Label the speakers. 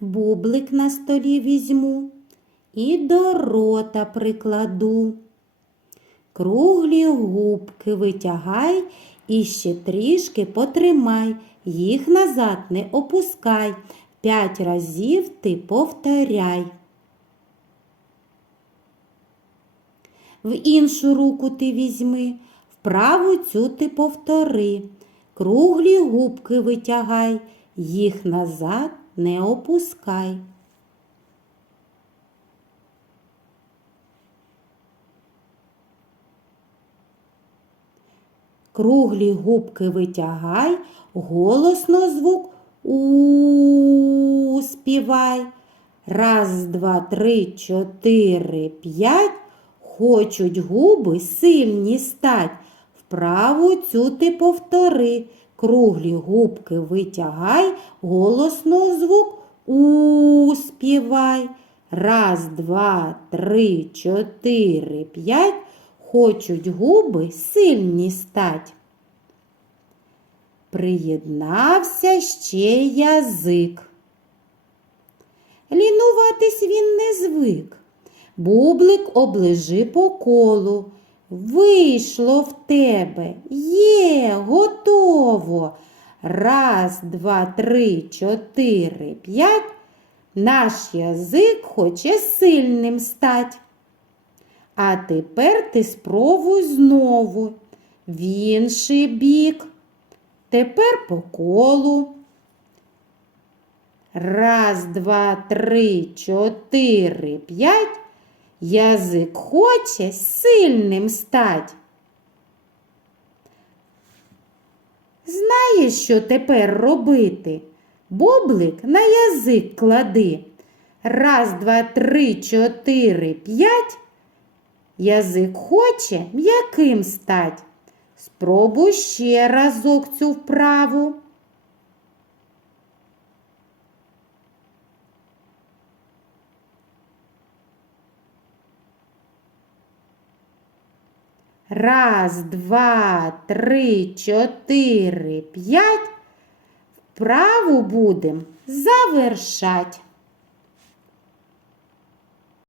Speaker 1: Бублик на столі візьму і до рота прикладу. Круглі губки витягай і ще трішки потримай, їх назад не опускай. П'ять разів ти повторяй. В іншу руку ти візьми, вправу цю ти повтори. Круглі губки витягай, їх назад не опускай. Круглі губки витягай, голосно звук у співай. Раз, два, три, чотири, п'ять. Хочуть губи сильні стать. Вправу цю ти повтори. Круглі губки витягай, голосно звук у співай. Раз, два, три, чотири, п'ять. Хочуть губи сильні стать. Приєднався ще язик. Лінуватись він не звик. Бублик оближи по колу. Вийшло в тебе. Є, готово. Раз, два, три, чотири, п'ять. Наш язик хоче сильним стать. А тепер ти спробуй знову. В інший бік. Тепер по колу. Раз, два, три, чотири, п'ять. Язик хоче сильним стать. Знаєш, що тепер робити? Боблик на язик клади. Раз, два, три, чотири, п'ять. Язик хоче м'яким стать. Спробуй ще разок цю вправу. Раз, два, три, чотири, п'ять. Вправу будем завершать.